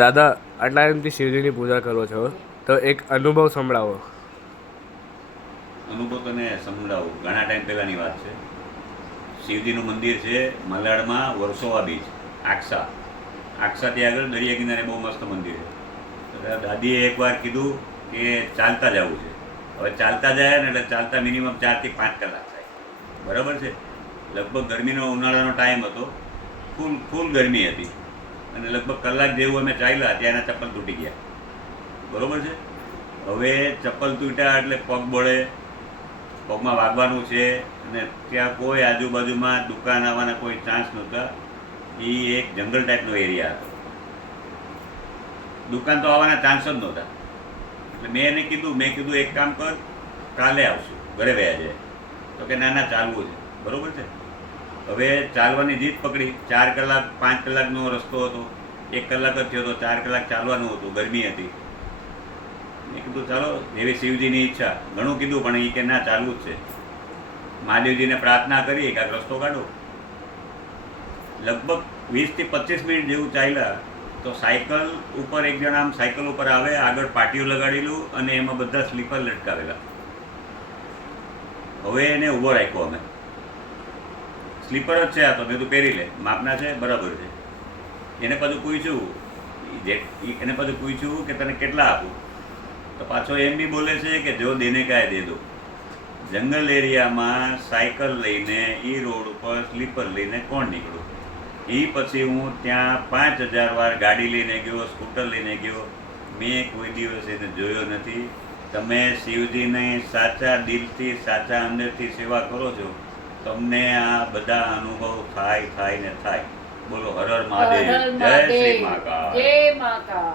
દાદા આટલા ટાઈમથી શિવજીની પૂજા કરો છો તો એક અનુભવ સંભળાવો. અનુભવ તને સંભળાવું. ઘણા ટાઈમ પહેલાંની વાત છે. શિવજીનું મંદિર છે મલાડમાં, વર્સોવા બીચ, આક્સાથી આગળ દરિયા કિનારે બહુ મસ્ત મંદિર છે. દાદીએ એકવાર કીધું કે ચાલતા જવું છે. હવે ચાલતા જાય ને એટલે ચાલતા મિનિમમ 4 થી 5 કલાક થાય. બરાબર છે. લગભગ ગરમીનો ઉનાળાનો ટાઈમ હતો. ફૂલ ગરમી હતી અને લગભગ કલાક જેવું અમે ચાલ્યા ત્યાંના ચપ્પલ તૂટી ગયા. બરાબર છે. હવે ચપ્પલ તૂટ્યા એટલે પગ બળે, પગમાં વાગવાનું છે અને ત્યાં કોઈ આજુબાજુમાં દુકાન આવવાના કોઈ ચાન્સ નહોતા. એ એક જંગલ ટાઈપનો એરિયા હતો. દુકાન તો આવવાના ચાન્સ જ નહોતા. એટલે મેં કીધું એક કામ કર, કાલે આવશું, ઘરે વયા જાય. તો કે ના ચાલવું છે. બરાબર છે. હવે ચાલવાની જીદ પકડી. 4 કલાક 5 કલાકનો રસ્તો હતો. 1 કલાક જ થયો તો 4 કલાક ચાલવાનું હતું. ગરમી હતી. મેં કીધું ચાલો, એવી શિવજીની ઈચ્છા. ઘણું કીધું પણ એ કે ના, ચાલવું જ છે. મહાદેવજીને પ્રાર્થના કરી કાંઈક રસ્તો કાઢો. લગભગ 20 થી 25 મિનિટ જેવું ચાલ્યા તો સાયકલ ઉપર એક જણા આમ સાયકલ ઉપર આવે, આગળ પાટીઓ લગાડેલું અને એમાં બધા સ્લીપર લટકાવેલા. હવે એને ઊભો રાખ્યો અમે. સ્લીપર જ છે આ તો, મેં તું પહેરી લે, માપના છે, બરાબર છે. એને પાછું પૂછ્યું કે તને કેટલા આપું? તો પાછો એમ બી બોલે છે કે જો દેને કાંઈ દે દો. જંગલ એરિયામાં સાયકલ લઈને એ રોડ ઉપર સ્લીપર લઈને કોણ નીકળું? એ પછી હું ત્યાં 5000 વાર ગાડી લઈને ગયો, સ્કૂટર લઈને ગયો. મેં કોઈ દિવસ એને જોયો નથી. તમે શિવજીને સાચા દિલથી, સાચા અંદરથી સેવા કરો છો, તમને આ બધા અનુભવ થાય ને થાય. બોલો હર હર મહાદેવ, જય શ્રી મહાકાળ.